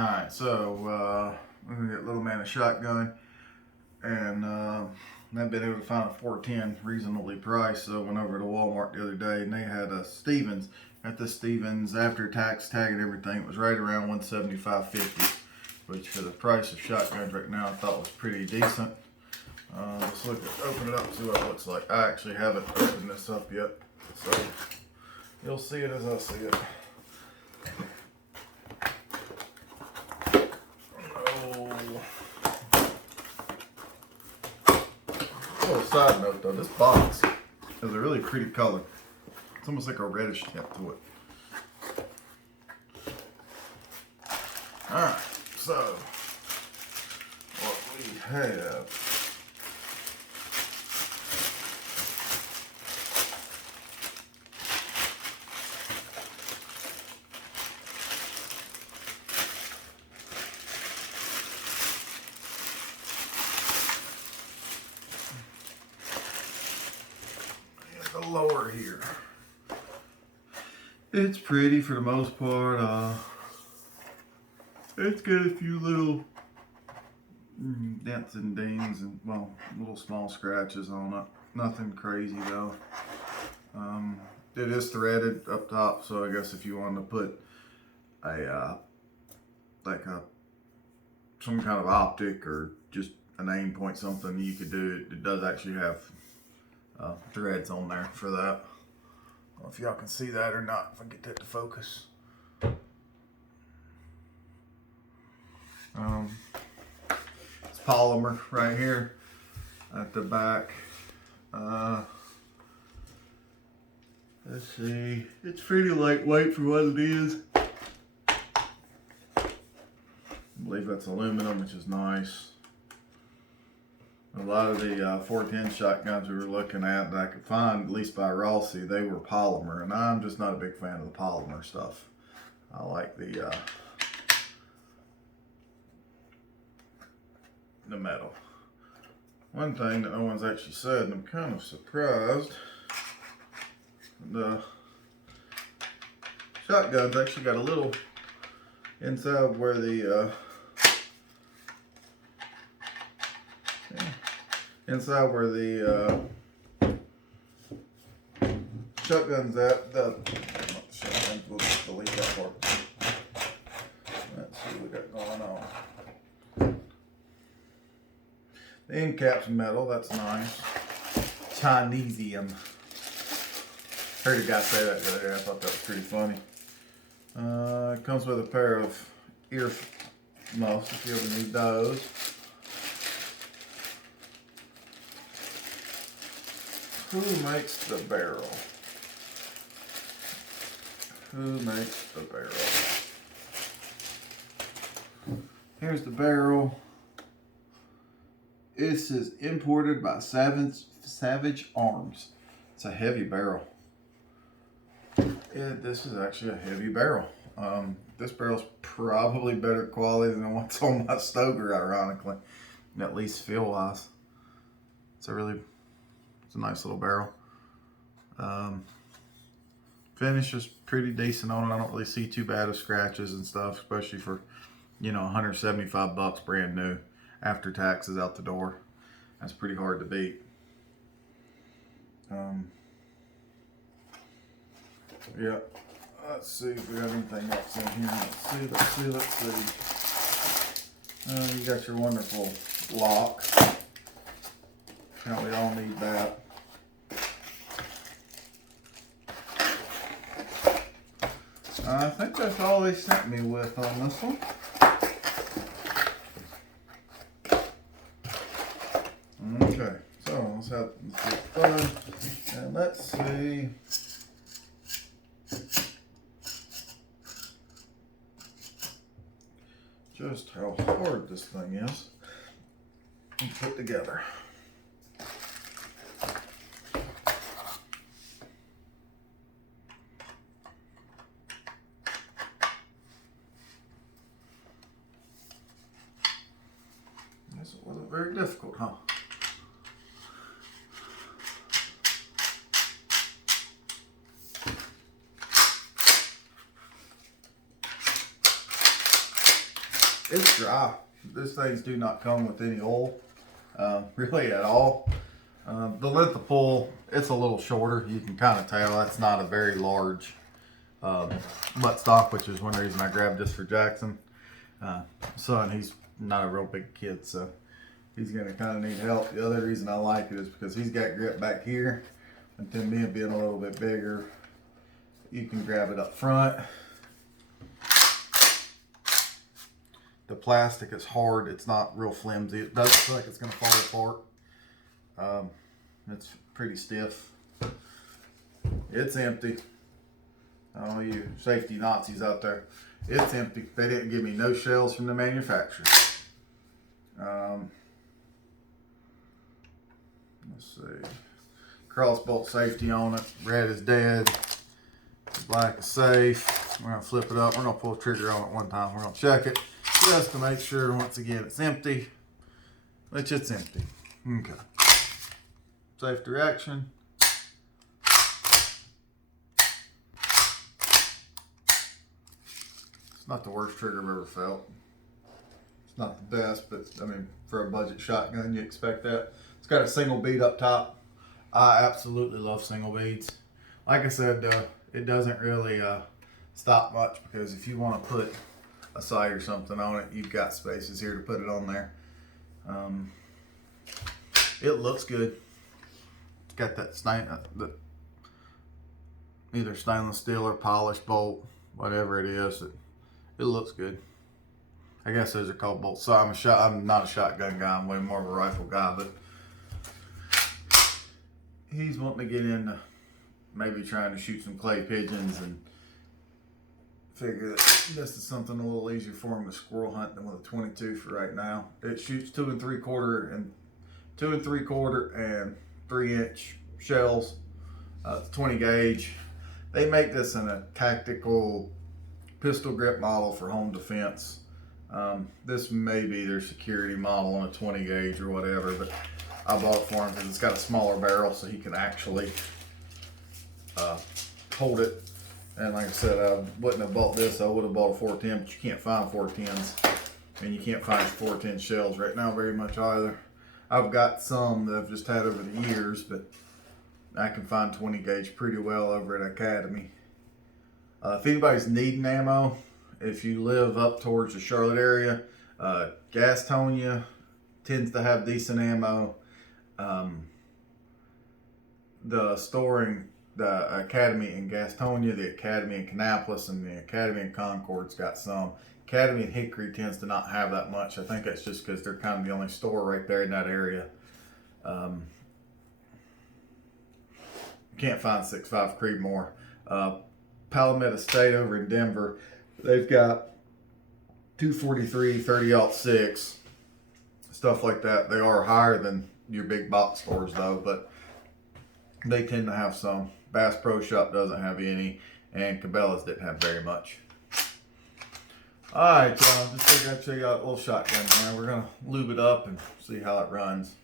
Alright, so I'm gonna get little man a shotgun, and I've been able to find a 410 reasonably priced. So I went over to Walmart the other day, and they had a Stevens. At the Stevens, after tax, tag, and everything, it was right around 175.50, which for the price of shotguns right now, I thought was pretty decent. Let's open it up and see what it looks like. I actually haven't opened this up yet, so you'll see it as I see it. Oh, side note though, this box has a really pretty color. It's almost like a reddish tint to it. Alright, so what we have the lower here. It's pretty for the most part. It's got a few little dents and dings and, well, little small scratches on it. Nothing crazy though. It is threaded up top, so I guess if you wanted to put a some kind of optic or just a name point something, you could do it. It does actually have threads on there for that. I don't know if y'all can see that or not, if I get that to focus. It's polymer right here at the back. Let's see, it's pretty lightweight for what it is. I believe that's aluminum, which is nice. A lot of the 410 shotguns we were looking at that I could find, at least by Rossi, they were polymer, and I'm just not a big fan of the polymer stuff. I like the metal. One thing that no one's actually said, and I'm kind of surprised, the shotgun's actually got a little inside where the shotgun's at. We'll delete that part. Let's see what we got going on. The end cap's metal, that's nice. Chinesium. Heard a guy say that the other day, I thought that was pretty funny. It comes with a pair of ear muffs if you ever need those. Who makes the barrel? Who makes the barrel? Here's the barrel. This is imported by Savage Arms. It's a heavy barrel. This is actually a heavy barrel. This barrel's probably better quality than what's on my Stoker, ironically, at least feel-wise. It's a nice little barrel. Finish is pretty decent on it. I don't really see too bad of scratches and stuff, especially for, $175 brand new after taxes out the door. That's pretty hard to beat. Yeah. Let's see if we have anything else in here. Let's see. You got your wonderful lock. We all need that. I think that's all they sent me with on this one. Okay, so let's get fun. And let's see. Just how hard this thing is to put together. Guess it wasn't very difficult, huh? It's dry. These things do not come with any oil, really at all. The length of pull, it's a little shorter. You can kind of tell that's not a very large buttstock, which is one reason I grabbed this for Jackson. Son, he's not a real big kid, so he's going to kind of need help. The other reason I like it is because he's got grip back here, and then me being a little bit bigger, you can grab it up front. The plastic is hard. It's not real flimsy. It doesn't feel like it's going to fall apart. It's pretty stiff. It's empty. All you safety Nazis out there, it's empty. They didn't give me no shells from the manufacturer. Let's see. Cross bolt safety on it. Red is dead. Black is safe. We're gonna flip it up. We're gonna pull the trigger on it one time. We're gonna check it just to make sure. Once again, it's empty. Which it's empty. Okay. Safe direction. It's not the worst trigger I've ever felt. It's not the best, but I mean, for a budget shotgun, you expect that. It's got a single bead up top. I absolutely love single beads. Like I said, it doesn't really stop much, because if you want to put a sight or something on it, you've got spaces here to put it on there. It looks good. It's got that either stainless steel or polished bolt, whatever it is. It looks good. I guess those are called bolts. So I'm not a shotgun guy. I'm way more of a rifle guy, but he's wanting to get into maybe trying to shoot some clay pigeons, and figure that this is something a little easier for him to squirrel hunt than with a 22 for right now. It shoots 2 3/4 and 2 3/4 and 3-inch shells. 20 gauge. They make this in a tactical pistol grip model for home defense. This may be their security model on a 20 gauge or whatever, but I bought it for him because it's got a smaller barrel, so he can actually hold it. And like I said, I wouldn't have bought this. I would have bought a 410, but you can't find 410s, and you can't find 410 shells right now very much either. I've got some that I've just had over the years, but I can find 20 gauge pretty well over at Academy. If anybody's needing ammo, if you live up towards the Charlotte area, Gastonia tends to have decent ammo. The store in the Academy in Gastonia, the Academy in Kannapolis, and the Academy in Concord's got some. Academy in Hickory tends to not have that much. I think that's just because they're kind of the only store right there in that area. Can't find 6.5 Creedmoor. Palometta State over in Denver, they've got 243, 30-06, stuff like that. They are higher than your big box stores though, but they tend to have some. Bass Pro Shop doesn't have any, and Cabela's didn't have very much. Alright, just figured I'd show you a little shotgun, man. We're gonna lube it up and see how it runs.